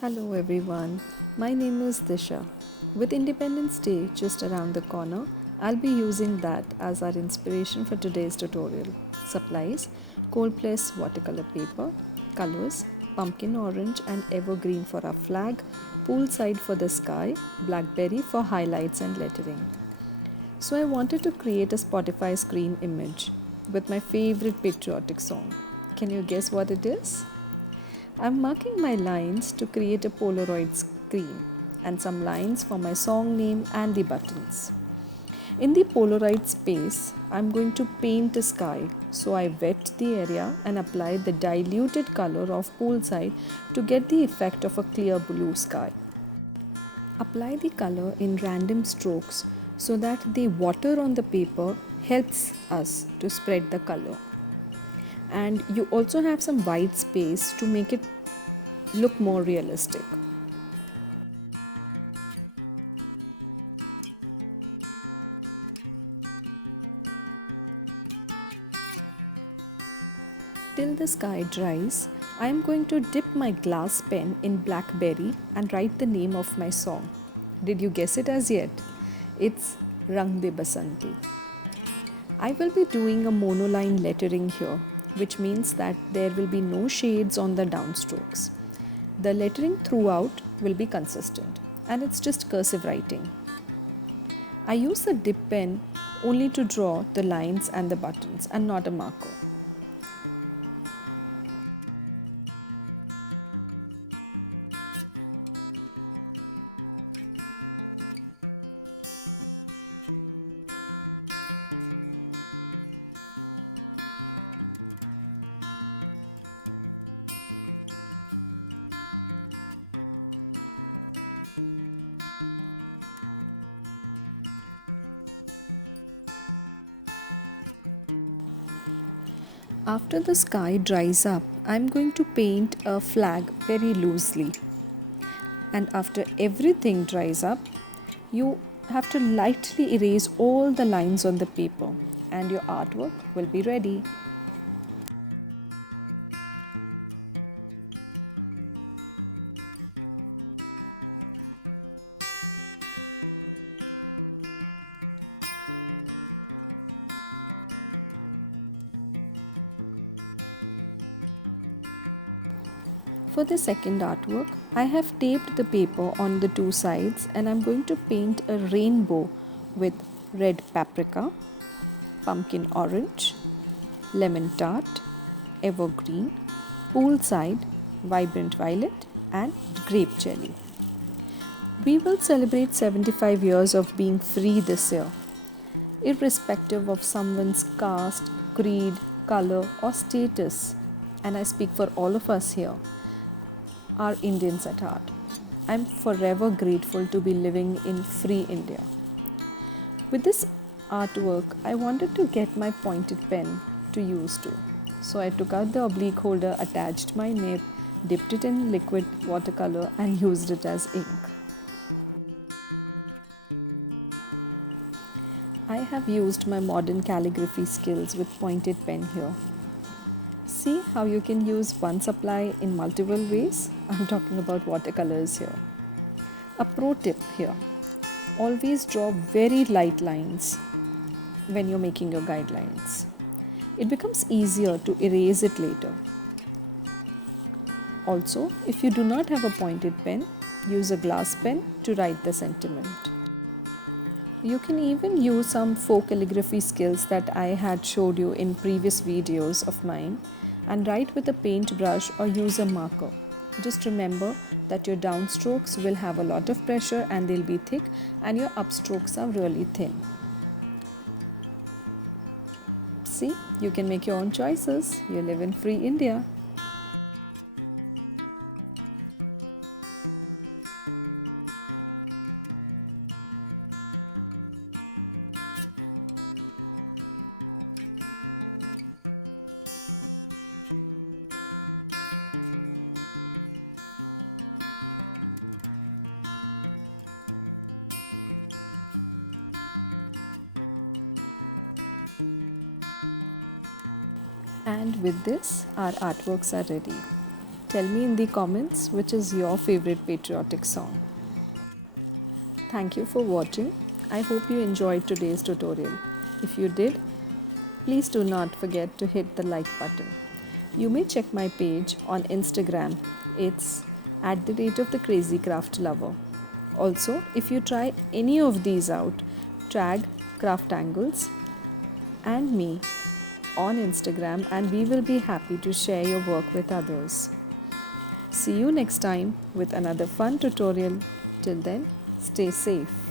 Hello everyone, my name is Disha. With Independence Day just around the corner, I'll be using that as our inspiration for today's tutorial. Supplies: cold press watercolor paper, colors: pumpkin orange and evergreen for our flag, poolside for the sky, blackberry for highlights and lettering. So I wanted to create a Spotify screen image with my favorite patriotic song. Can you guess what it is? I'm marking my lines to create a Polaroid screen and some lines for my song name and the buttons. In the Polaroid space, I'm going to paint a sky, so I wet the area and apply the diluted color of poolside to get the effect of a clear blue sky. Apply the color in random strokes so that the water on the paper helps us to spread the color. And you also have some white space to make it look more realistic. Till the sky dries, I am going to dip my glass pen in blackberry and write the name of my song. Did you guess it as yet? It's Rang De Basanti. I will be doing a monoline lettering here, which means that there will be no shades on the downstrokes. The lettering throughout will be consistent and it's just cursive writing. I use the dip pen only to draw the lines and the buttons and not a marker. After the sky dries up, I'm going to paint a flag very loosely. And after everything dries up, you have to lightly erase all the lines on the paper and your artwork will be ready. For the second artwork, I have taped the paper on the two sides and I'm going to paint a rainbow with red paprika, pumpkin orange, lemon tart, evergreen, poolside, vibrant violet, and grape jelly. We will celebrate 75 years of being free this year, irrespective of someone's caste, creed, color, or status. And I speak for all of us here, are Indians at heart. I'm forever grateful to be living in free India. With this artwork, I wanted to get my pointed pen to use too. So I took out the oblique holder, attached my nib, dipped it in liquid watercolor, and used it as ink. I have used my modern calligraphy skills with pointed pen here. See how you can use one supply in multiple ways? I'm talking about watercolors here. A pro tip here: always draw very light lines when you're making your guidelines. It becomes easier to erase it later. Also, if you do not have a pointed pen, use a glass pen to write the sentiment. You can even use some folk calligraphy skills that I had showed you in previous videos of mine and write with a paintbrush or use a marker. Just remember that your downstrokes will have a lot of pressure and they'll be thick, and your upstrokes are really thin. See, you can make your own choices. You live in free India. And with this, our artworks are ready. Tell me in the comments which is your favorite patriotic song. Thank you for watching. I hope you enjoyed today's tutorial. If you did, please do not forget to hit the like button. You may check my page on Instagram. It's @the Also, if you try any of these out, tag Craftangles and me on Instagram and we will be happy to share your work with others. See you next time with another fun tutorial. Till then, stay safe.